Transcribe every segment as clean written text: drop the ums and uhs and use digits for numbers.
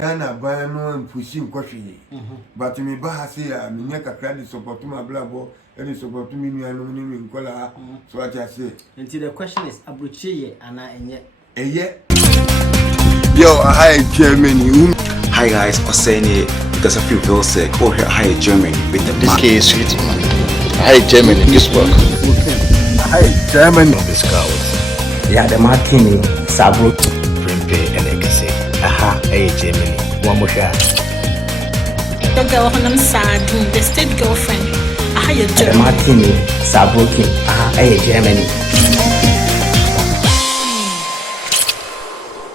Ghana buy no and pushing coffee. But me bahasi a me nyaka credit support my blabo and support me no in color. So what I say. Until the question is abruchi and I Yo, hi Germany. Hi guys, Oseni, because I feel well sick. Oh, hi Germany with the this case sweet. Hi Germany, this work. Hi Germany. On the scouts. Yeah, the Martini, Sabro, Primpe and Ekase. Aha, hey Germany. One more shot. Your girl, I'm sad. The state girlfriend. Aha, you the Germany. Martini, Sabro, aha, hey Germany.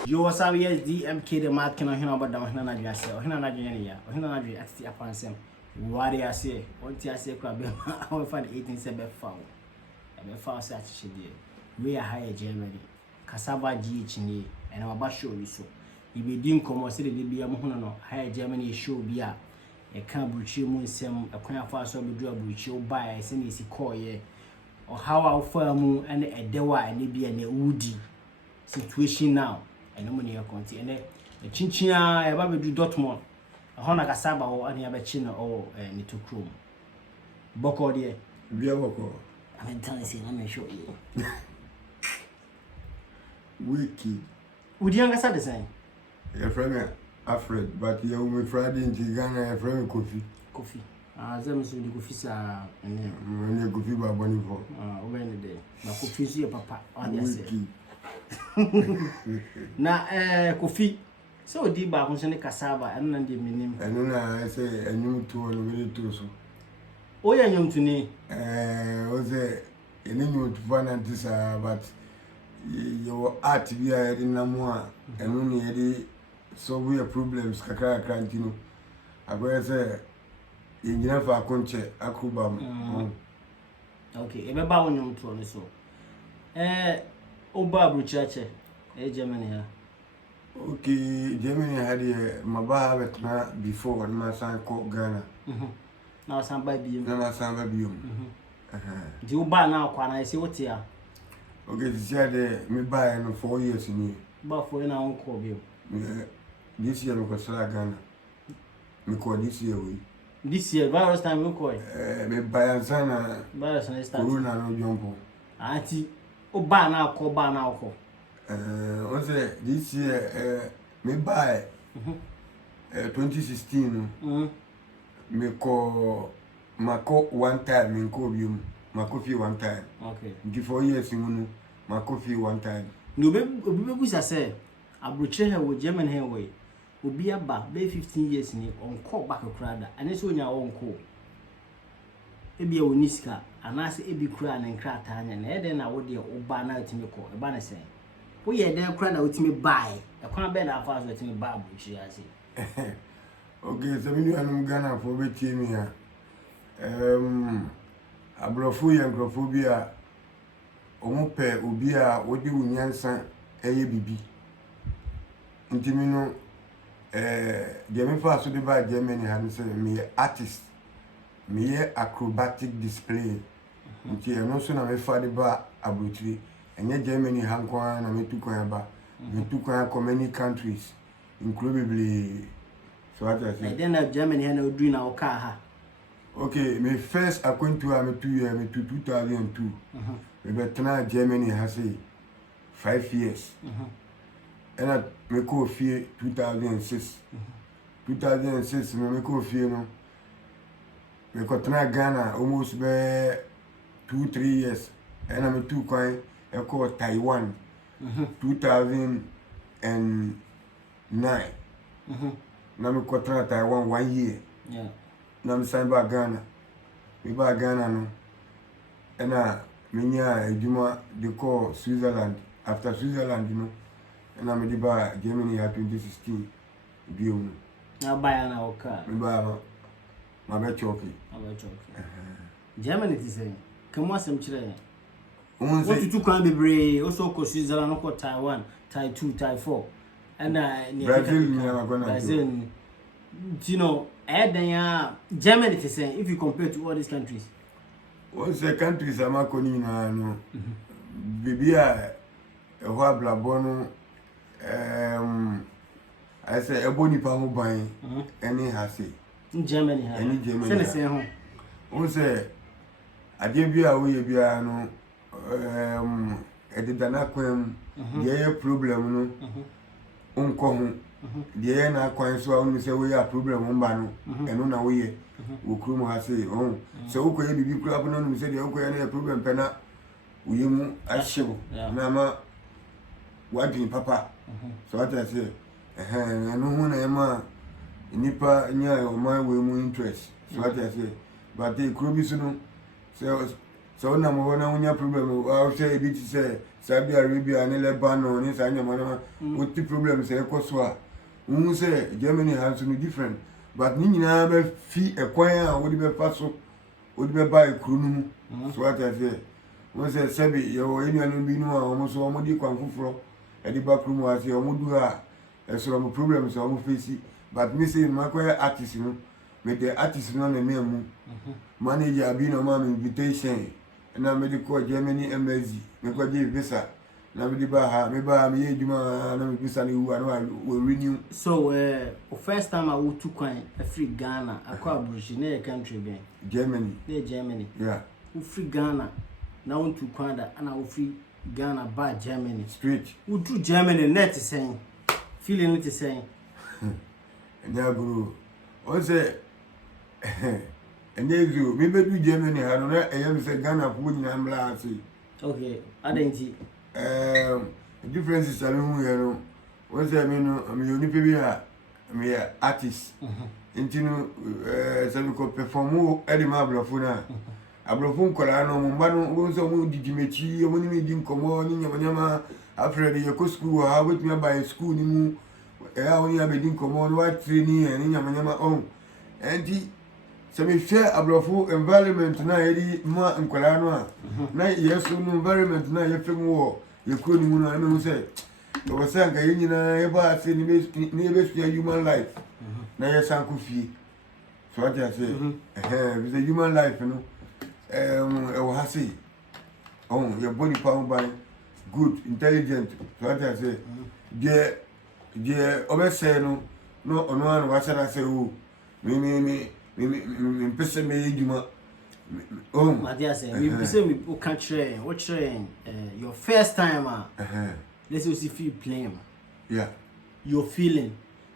You was a DMK the market on him about the Hina yourself. Hina Nigeria, Hina Nigeria at the upon some. What I say, what I say, crab, I will find 18 7 foul. And the foul such a we are high Germany. Cassava GH and our bash show you so. If you didn't come or say the be a mohono, high Germany show be a can't breach moon some a coin fast or be do a breach you buy as any call ye. Or how our firm and a dewa and be a woody situation now. And no money conti and a chinchina a baby do Dortmund a Hona Cassava or any other chin or any to chrome. Boko dear, We are working. I'm telling you, I'm show you. Wiki. Would you understand the same? Your friend Alfred, but you will be Friday in Ghana, your friend Coffee. Them soon the coffees are when you go fever bonnie for. When the day. My coffee is your papa on your say. Na coffee. So deep back on cassava and then the minim. And then I say a new tour and really too so. Oh, yeah, young to me. Was a new to find this, but your art be a in Namoa and only so we have problems. Kakara Cantino. I will say, in Jaffa Conche, Akubam. Okay, a baby on your throne so. Oba Church, Germany. Okay, Germany had a Maba before my son called Ghana. Now, somebody be Now, some baby. do you buy now? Can I see what here? Okay, this year me buy 4 years in here. But for now, uncle bill. This year, because Ghana. Me call this year. This year, virus time, look away. Me buy a sana. Virus and start. Corona no jump. Auntie, Oba now, call bar now, call. What's it? This year, me buy 2016. Me call Mako one time in Kobium. My coffee one time. Okay. Before years in my coffee one time. No, baby, I say, I butcher her with German hair way. Will be about 15 years in it on call back a crowd, and it's on your own call. Ebi a Uniska, and I say Ebi Cran and Cratan, and then I would dear Obana to me call a banner saying. We are then crying out to me buy a crown bed of us with me babu, she I say. Okay, so we are Ghana for being here. Abrophobia and Grophobia Omope Ubia, what do you nyansa ABB? Intimino, the first to buy Germany and say, me artist, me acrobatic display. Until no sooner my father bar abutri, and yet Germany Hankwan and me took many countries, including so what I say. Then Germany had no doing our car. Okay, my first account to me 2 years, me to 2002. Me better Germany has 5 years. And I me go fear 2006. 2006 me go fear no. Me go to Ghana almost be 2-3 years. And I me two coin I go Taiwan. 2009. Now me go to Taiwan 1 year. Yeah. Now me sign back Ghana. Me back Ghana no. And me nya ejuma they call Switzerland. After Switzerland, you know. And I'm the bar Germany at 2016. Bill. Now buy an our car. Me buy my bed chocolate. Germany is saying, come on, some children. What What you two can be brave, also cause Switzerland, Taiwan, Tai 2, Tai 4. And Brazil, never gonna Brazil. You know, Germany is saying, if you compare to all these countries. What's the countries I'm not going to know? Baby, a while blabono, I say ebony pa ho ban any hase in Germany ha any Germany say ho o say ade bia wo ye bia no edidana kwam ye problem no onko ho de na kwan so a say we ya problem mba no eno na wo ye wo krum hase so wo ko ye bibi kura no no say de wo ko ye na problem pena wo ye mu ahyew na ma wadin papa so what I say no one ema nipa nya o man we mu interest so what I say but the krobi so no so na mo na unya problem I say bit say Saudi Arabia and Lebanon ni sanya mana what the problem say ekoso a un say Germany has no different but ni nyina be fi ekwan a wo di be paso wo di be buy kru nu so what I say we say sabi yo enuanu bi nu a o mo so o mo di kwan fufuro e di ba kru mu ase o mo du a so my problems are face but me say my artist no me the artist no na me mu manager abi no ma invitation na me dey call Germany embassy me ko dey visa na me dey ba ha me ye juma na me visa ni wu na we renew so first time I would to kwan free Ghana akwa Bruce na country ben Germany yeah who free Ghana na want to kwan da na who free Ghana by Germany straight who to Germany net saying feeling it is saying nya guru o say enya guru me be do Germany ha no na eyam say Ghana fu nyina mla ase okay adenti differences are no here no o say me no me oni pe bi ha me artist intino say me ko perform e di ma blofo na ablofo nkola no mo ba no wo so mo didimechi mo ni me di nkomo ni nyama after the yeko school ha with me by school ni mu only have been common what training and nyama on enti se me share abrofo environment na yedi ma nkola no a na yeso no environment na ye fem wo ye kro ni mu na me say o was say ga nyina ye ba say ni be human life na ye sanku fie so what I say with the human life no e wo ha say your body power by good intelligent so what I say the obese no ono an wa say say o me pese me yiduma Madia say we pese me o can train what train your first time let's see if you playing yeah your feeling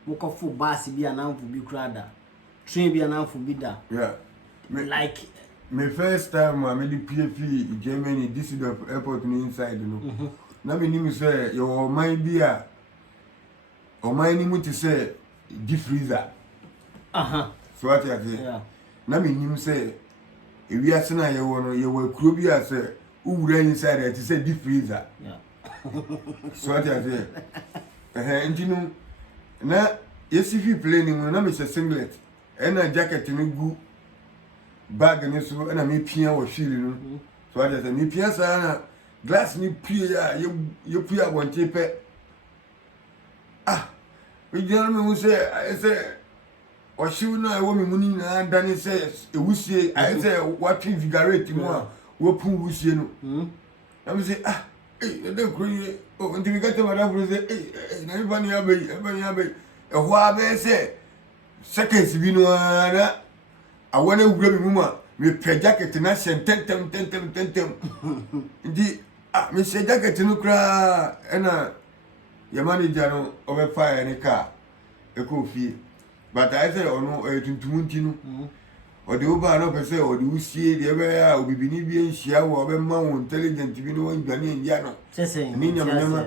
wo ko fu bass bi anamfu bi krada train bi anamfu bi da yeah like my first time I made the PFP Germany Düsseldorf airport no inside no na me nim say your mind be a o mind ni to say deep freezer so what I say yeah na me nim say ewi ase na ye wo no ye wo kuro bi a say uwura inside it say deep freezer yeah so what I say entino na yesifi plane na me say singlet na jacket ni gu bag ni so na me pia wo feel no so what I say me pia sa na glass ni pia ye pia bonte pe we just me say I say o shiw na e wo me muni na dani say e wusie I say what invigorate mo a wo pu wusie no na me say the kru o ndi ga te mara bro say na mi bani abai e ho abai say seconds bi no na awona wura mi mu a me pe jacket na tentem ndi me se jacket no kra na your manager no over fire any car e ko fie but I say ono tuntumunti no o de oba no pese o de usie de be ya obibini bi enhia wo be ma wo intelligent bi no ndwane ndia no sese ni nyama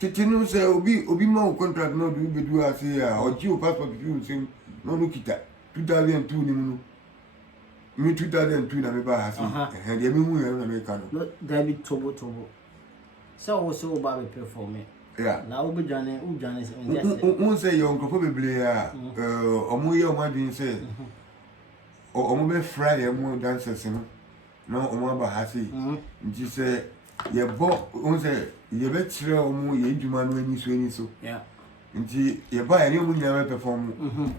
titinu say obi ma wo contract no do be do ase ya o ji o passport fi unsim no no kita 2002 ni mu no mi 2002 na me ba ha se de me hu ya na me ka no David tobo so ba be perform yeah na wo bejane say your uncle probably omo ye omo adin say omo be fry omo dancers no omo aba ha say nti say ye bo say ye be kire omo ye djuma no ani so yeah nti ye ba ye omo nya be perform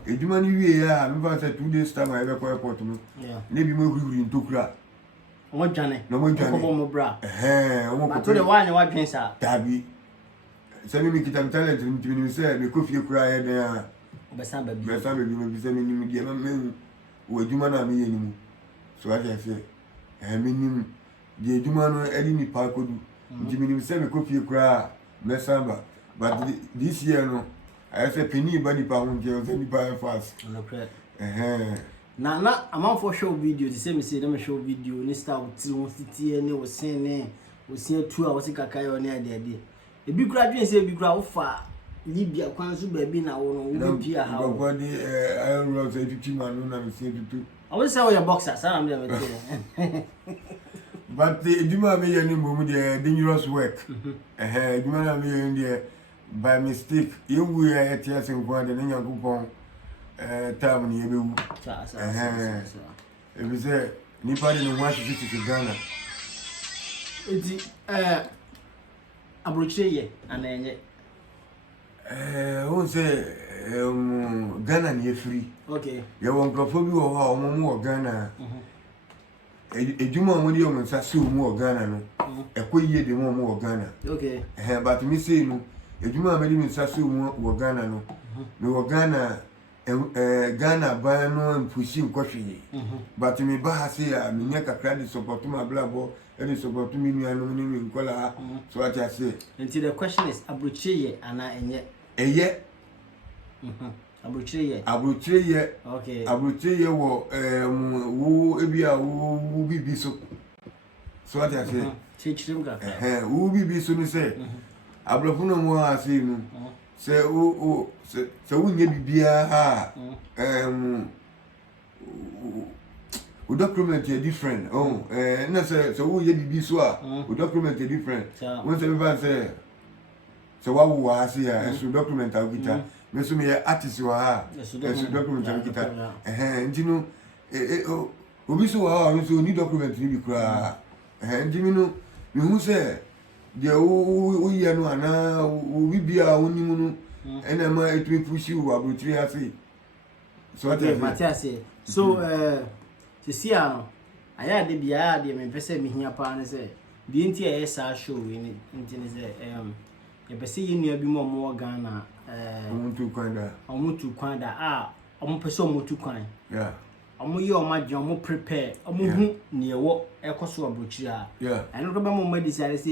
edjuma ni wie ya me ba say 2 days time I be ko airport no yeah ne bi mo huri ntokura omo djane no mo djane ko mo bra omo ko to de wa nya wa dwen sa dabi sɛ me kita talent nti me sɛ me kofie kura yɛ den a obesan ba bi me sɛ me nim die me wo adwuma na me yɛ nim so ati sɛ me nim die adwuma no edi ni pa kodu nti me nim sɛ me kofie kura me samba but this year no I say penny ba nipa ho nti sɛ nipa fast na amanfo show video ti say me say dem show video ni star ti won titie ne wo sen ne wo sen tu a wo se kakayo ne ade ebi kura dwen say ebi kura wo fa Libya kwan so ba bi na wo no wo pia ha wo body I don't say 50 man na me say tutu I will say your boxer sana me dey but the eduma me yani mo dey dangerous work eduma na me yani dey by mistake you we are tia sen kwa de nyankopon time ni ebewu ebi say nipa de no wa titi Ghana eti abrochire ye ana enye won say Ghana ni free okay ya won krofo bi wo ha omo mo Ghana eduma mo di omo nsa se omo Ghana no ekoyie de mo Ghana okay but me say no eduma me di nsa se omo Ghana no me wo Ghana Ghana ba no mpushi nkohwe but me ba ha say a me nya kakra di support my blabo any support me nuanu ni me nkola so what I say until the question is abrochire ana enye abrochire ye okay abrochire ye wo wo ebia wo bibi so what I say chichirim ka wo bibi so ni say abrofo no mo ase nu say o say wo nye bibia ha o document is different na say wo ye bibi so a o document is different when say people say so wa wo ase ya so document a kita me so me artist wa ha so document a kita nti no obi so wa so ni document ni bi kura nti me no me hu say de o ye no ana o bibia onimu no ena ma etumi push you abotiri ase so what say so Sia, I had the Bia, the Mempesa me here upon say, the entire SA show in you perceive you near be more Ghana, to Quanda, person to kind. Yeah, you my John prepare, near what Ecoso Butcher. Yeah, I don't remember my desire say,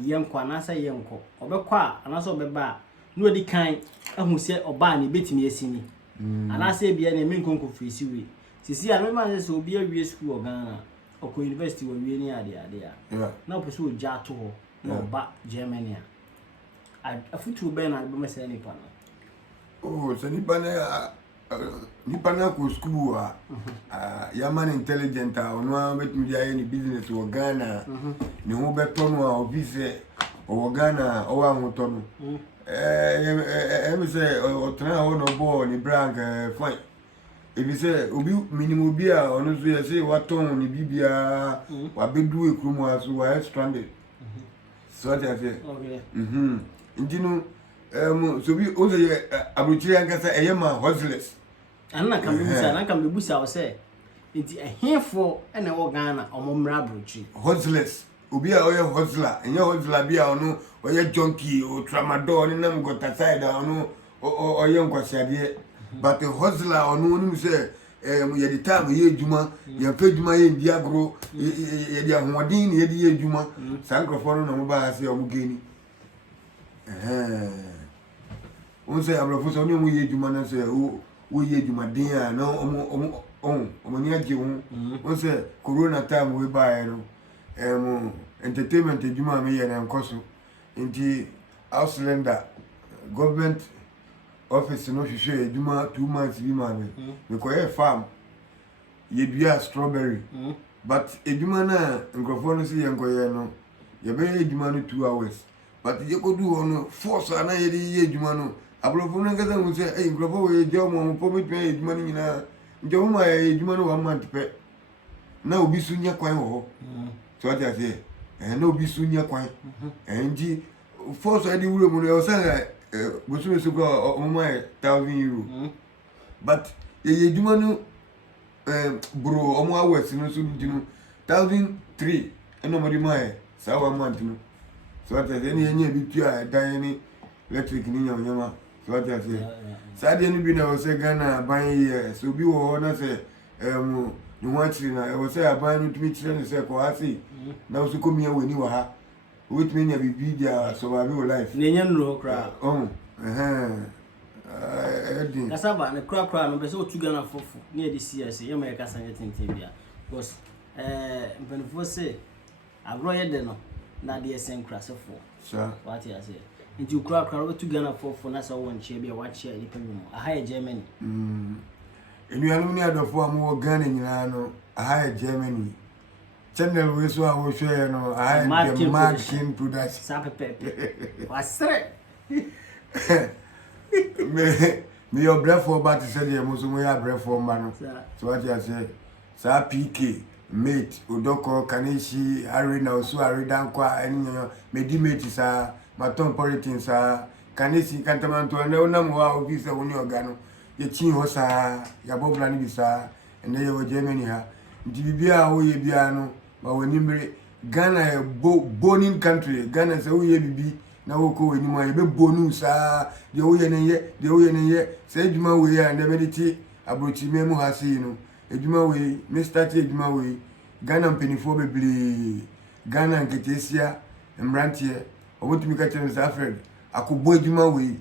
young Quanasa Yanko, or Bequa, and also Beba, no the kind, and who said, or Barney betting me a sini. And I say, be an American confused. See, I remember this will be a school of Ghana or university will be near there. No pursue Jato, no back Germany. I foot to Ben, I must any panel. Oh, so Nipana ko school yaman intelligent no bet me any business or Ghana ni ho beto no office or Ghana or amotono say o tena ho no ball ni brand fine. If you say obi minimum bia ono so say waton ni bibia wa bedu ekrumu aso wa stranded so what I say okay intino so bi o say abrochire ankasa eyema hustlers anna kan be busa o say nti ehefo na wo Ghana omomra abrochire hustlers obi a oye hustler enye hustler bia ono oye junkie o tramadol ni nam gota side ono oye nkwasiade but the hustler ono ni say ye the time ye adwuma ye fa adwuma ye ndi agro ye di ahoɔden ye di adwuma sankrofo no na mo ba ase o mo geni on say abrofo so ni mo ye adwuma na say o ye adwuma den a na o ni agye ho on say corona time we buy no entertainment adwuma me ye na nkoso nti Auslander government office no hwehwe adwuma 2 months bi ma me ko ye farm ye dua strawberry but adwuma na nkrofo no se ye nkoye no ye be adwuma no 2 hours but ye ko du ono force ana ye ye adwuma no abrofo no ngasa mu se nkrofo we je mo po metwa adwuma no nyina nje mo ma ye adwuma no 1 month pe na obi su nya kwan ho so what I say na obi su nya kwan nji force adi wuro mu no say busu so go my €1,000 but ye djuma no bro omo hours no so djinu 1,300 eno mo di mai sa 1 month no so that any enya bi tua dan ni electric ni nyama so what you say Saturday ni bi na wo say Ghana ban here so bi wo na say ni ho achiri na wo say aban no tumi chire ne say ko ase na wo so komi awani wa ha wo tumi nya bibi dia survive your life ne nya no kra kasaba ne kra no be say otu Ghana fofu ne edi CS ye ma ye kasa nya tenten bia because mpenfo say agro ye de no na de esen kra sefo sure what you say nti kra otu Ghana fofu na so won che bia wa che ni pemu aha Germany enuanu ni adofo amu Ghana nyina no aha Germany channel we so awo hwe no aha Martin production sa pepe wasre me your breath for about to say the mo so mo ya breath for ma no so what you say sa PK mate odoko kanishi arena osu arida kwa enyo medi mate sa maton politin sa kanisi kantamanto na onam wa obi se woni ogano ye chin ho sa ya bobla ni bisa ene ye wo Germany ha ndi bibia wo ye bia no ma woni mbre Ghana e boning country Ghana se wo ye bibi na wo ko woni ma ye be bonu sa de wo ye ne ye se eduma wo ye and be ti abrochi memu ha si no eduma wo Mr. T eduma wo Ghana penifo bebli Ghana nketesia mrantie obotumi ka chere sa Fred akubbo eduma we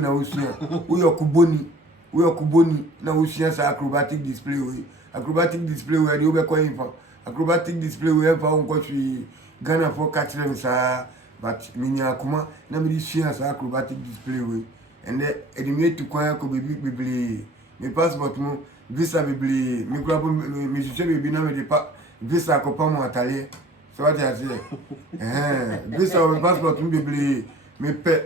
na osua wo yakuboni na osua sa acrobatic display we de obekọ infa acrobatic display we fa onko twi Ghana for catch them sa but minya akuma na me sua sa acrobatic display we and edimie to kwa ko bebli me passport mo visa bebli me kura me juje bebi na me de visa ko pa mo atale so what you say visa or passport mo bebli me pe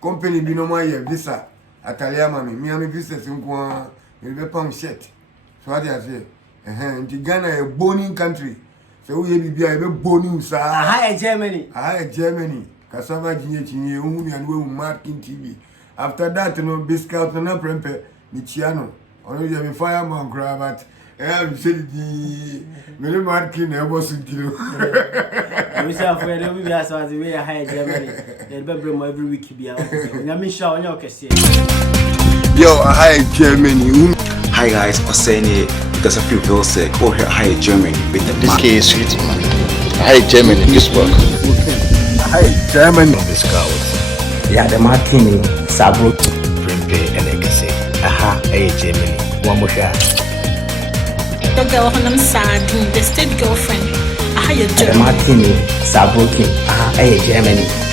company bi no mo ye visa atale ama me am visa nko me be pam shirt so what you say nti Ghana a boning country so we be bia be bonu sa aha Germany kasava jinye ohunu ya no Martin TV after that no biscuit na prempe ni chiano ono ye me fireman cry but we said the me Martin e boss ntiro we say for the we as we high Germany they be bring every week bia nyame sha onye okese yo high Germany Hi guys, Oseni because of you feel sick or Hi Germany with the This case is sweet, man. Hi, Germany, this work. Hi Germany. This girl. Yeah, the Martini, Sabro. Prempe, and I can say, aha, hey, Germany. One more shot. Your girl on sad, the state girlfriend. Aha, you The Martini, Sabro, aha, hey, Germany.